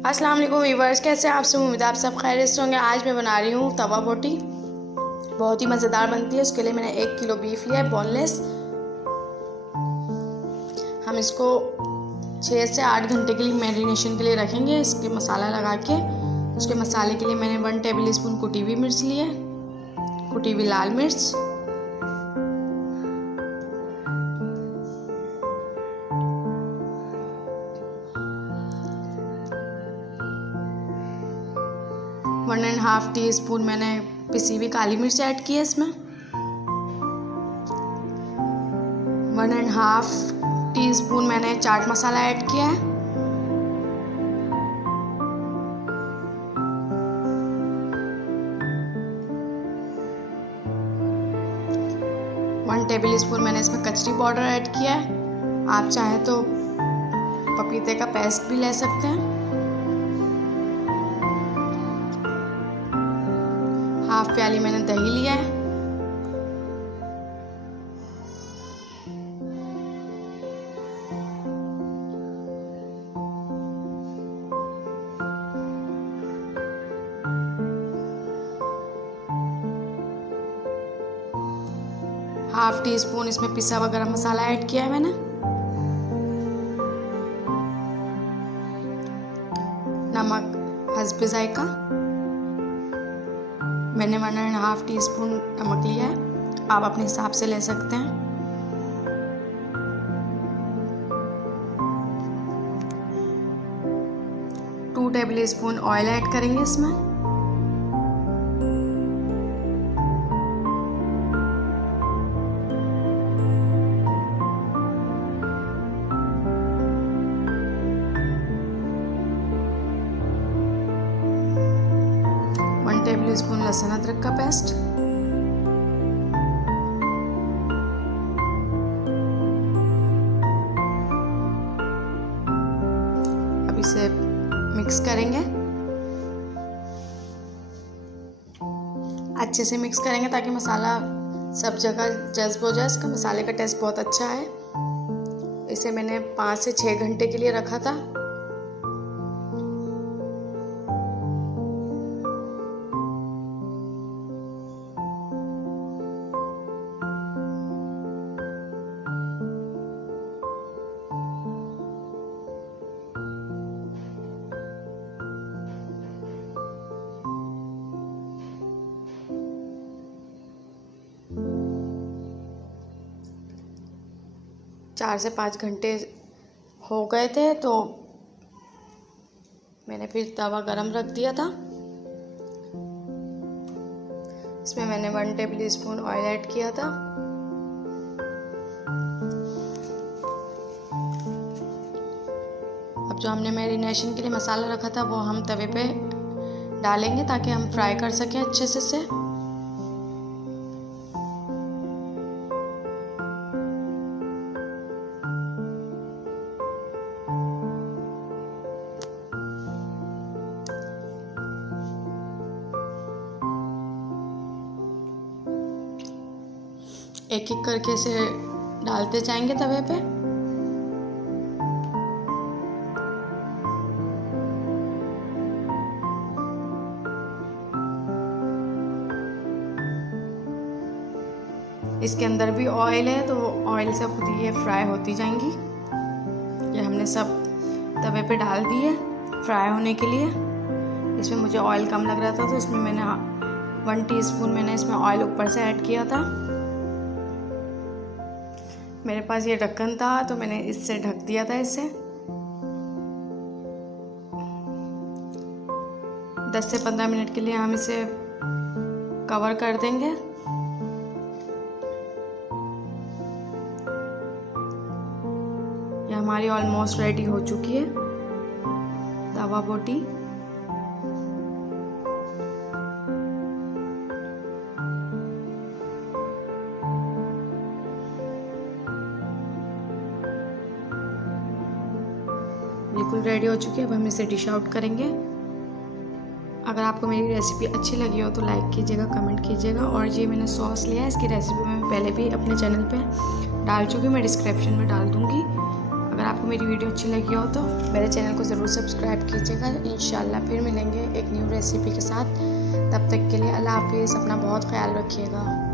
अस्सलाम वालेकुम वीवर्स, कैसे हैं आप सब। उम्मीद है आप सब खैरियत से होंगे। आज मैं बना रही हूँ तवा बोटी। बहुत ही मज़ेदार बनती है। उसके लिए मैंने 1 किलो बीफ लिया है, बोनलेस। हम इसको 6 से 8 घंटे के लिए मैरिनेशन के लिए रखेंगे, इसके मसाला लगा के। उसके मसाले के लिए मैंने 1 टेबल स्पून कुटी हुई मिर्च ली है, कुटी हुई लाल मिर्च, 1.5 टीस्पून मैंने पिसी हुई काली मिर्च ऐड की है इसमें, 1.5 टीस्पून मैंने चाट मसाला ऐड किया है, 1 टेबल स्पून मैंने इसमें कचरी पाउडर ऐड किया है। आप चाहें तो पपीते का पेस्ट भी ले सकते हैं। हाफ प्याली मैंने दही लिया है। हाफ टी स्पून इसमें पिसा हुआ गरम मसाला ऐड किया है मैंने। नमक हस्बे जायका, मैंने 1.5 टीस्पून नमक लिया है, आप अपने हिसाब से ले सकते हैं। Two tablespoon oil add करेंगे इसमें। टेबल स्पून लहसुन अदरक का पेस्ट, अब इसे मिक्स करेंगे, अच्छे से मिक्स करेंगे ताकि मसाला सब जगह जज्ब हो जाए। इसका मसाले का टेस्ट बहुत अच्छा है। इसे मैंने 5 से 6 घंटे के लिए रखा था। चार से 5 घंटे हो गए थे तो मैंने फिर तवा गरम रख दिया था। इसमें मैंने 1 टेबल स्पून ऑयल ऐड किया था। अब जो हमने मैरिनेशन के लिए मसाला रखा था वो हम तवे पे डालेंगे ताकि हम फ्राई कर सकें अच्छे से इसे। एक एक करके इसे डालते जाएंगे तवे पे। इसके अंदर भी ऑयल है तो ऑयल से खुद ही ये फ्राई होती जाएंगी। ये हमने सब तवे पे डाल दी है फ्राई होने के लिए। इसमें मुझे ऑयल कम लग रहा था तो इसमें मैंने 1 टीस्पून मैंने इसमें ऑयल ऊपर से ऐड किया था। मेरे पास ये ढक्कन था तो मैंने इससे ढक दिया था इसे। 10 से 15 मिनट के लिए हम इसे कवर कर देंगे। ये हमारी ऑलमोस्ट रेडी हो चुकी है तवा बोटी। बिल्कुल रेडी हो चुकी है। अब हम इसे डिश आउट करेंगे। अगर आपको मेरी रेसिपी अच्छी लगी हो तो लाइक कीजिएगा, कमेंट कीजिएगा। और ये मैंने सॉस लिया है, इसकी रेसिपी मैं पहले भी अपने चैनल पे डाल चुकी हूँ, मैं डिस्क्रिप्शन में डाल दूँगी। अगर आपको मेरी वीडियो अच्छी लगी हो तो मेरे चैनल को ज़रूर सब्सक्राइब कीजिएगा। इंशाल्लाह फिर मिलेंगे एक न्यू रेसिपी के साथ। तब तक के लिए अल्लाह हाफिज़। अपना बहुत ख्याल रखिएगा।